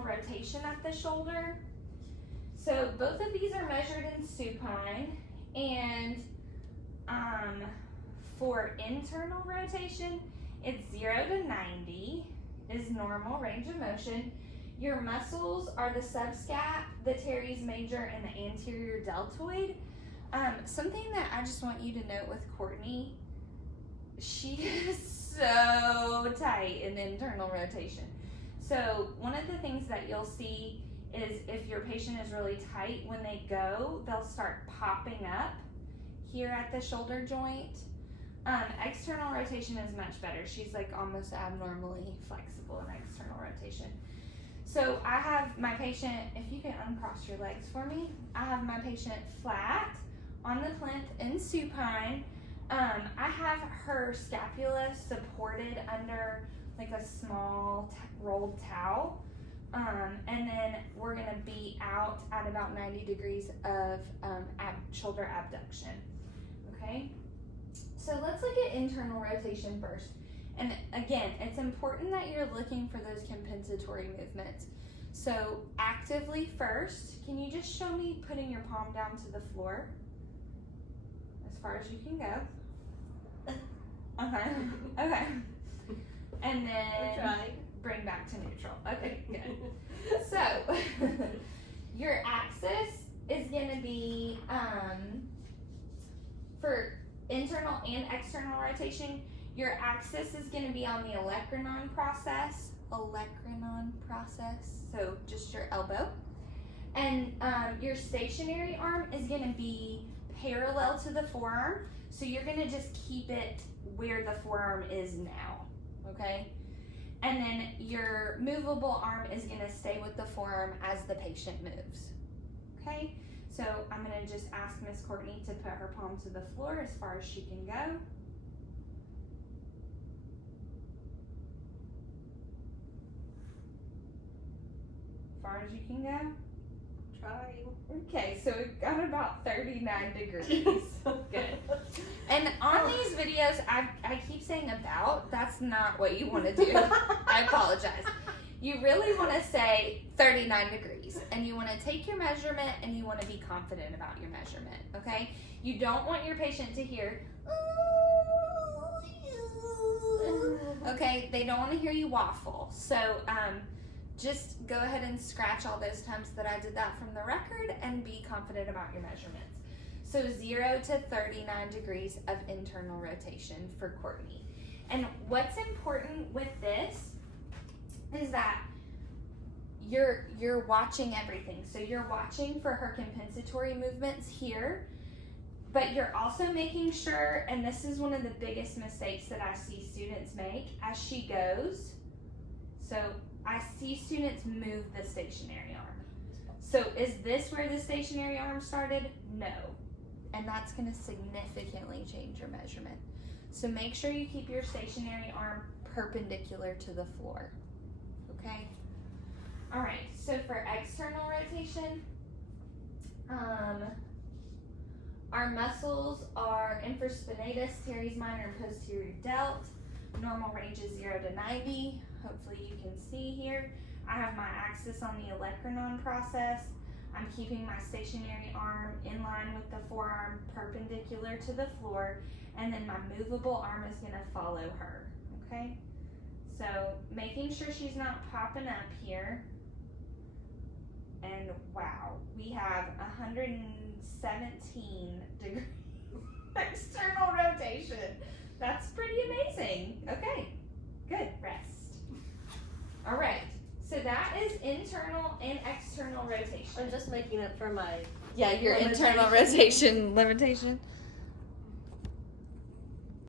external rotation at the shoulder. So both of these are measured in supine, and for internal rotation, it's 0 to 90 is normal range of motion. Your muscles are the subscap, the teres major, and the anterior deltoid. Something that I just want you to note with Courtney, she is so tight in internal rotation. So one of the things that you'll see is if your patient is really tight, when they go, they'll start popping up here at the shoulder joint. External rotation is much better. She's like almost abnormally flexible in external rotation. So I have my patient, if you can uncross your legs for me, I have my patient flat on the plinth in supine. I have her scapula supported under like a small rolled towel. And then we're gonna be out at about 90 degrees of shoulder abduction, okay? So let's look at internal rotation first. And again, it's important that you're looking for those compensatory movements. So actively first, can you just show me putting your palm down to the floor as far as you can go? Okay. And then bring back to neutral. Okay, good. So your axis is going to be for internal and external rotation. Your axis is going to be on the olecranon process. So just your elbow. And your stationary arm is going to be parallel to the forearm. So you're going to just keep it where the forearm is now, okay? And then your movable arm is going to stay with the forearm as the patient moves, okay? So I'm going to just ask Miss Courtney to put her palm to the floor as far as she can go. As far as you can go? Trying. Okay, so we've got about 39 degrees. Good. And on these videos, I keep saying about. That's not what you want to do. I apologize. You really want to say 39 degrees. And you want to take your measurement and you want to be confident about your measurement, okay? You don't want your patient to hear, okay? They don't want to hear you waffle. So, just go ahead and scratch all those times that I did that from the record and be confident about your measurements. So 0 to 39 degrees of internal rotation for Courtney. And what's important with this is that you're watching everything. So you're watching for her compensatory movements here, but you're also making sure, and this is one of the biggest mistakes that I see students make as she goes. So I see students move the stationary arm. So is this where the stationary arm started? No. And that's going to significantly change your measurement. So make sure you keep your stationary arm perpendicular to the floor. Okay? All right, so for external rotation, our muscles are infraspinatus, teres minor, and posterior delt. Normal range is 0 to 90. Hopefully you can see here. I have my axis on the olecranon process. I'm keeping my stationary arm in line with the forearm perpendicular to the floor, and then my movable arm is going to follow her, okay? So making sure she's not popping up here. And wow, we have 117 degrees external rotation. That's pretty amazing. Okay, good, rest. All right, so that is internal and external rotation. I'm just making up for my your internal rotation limitation.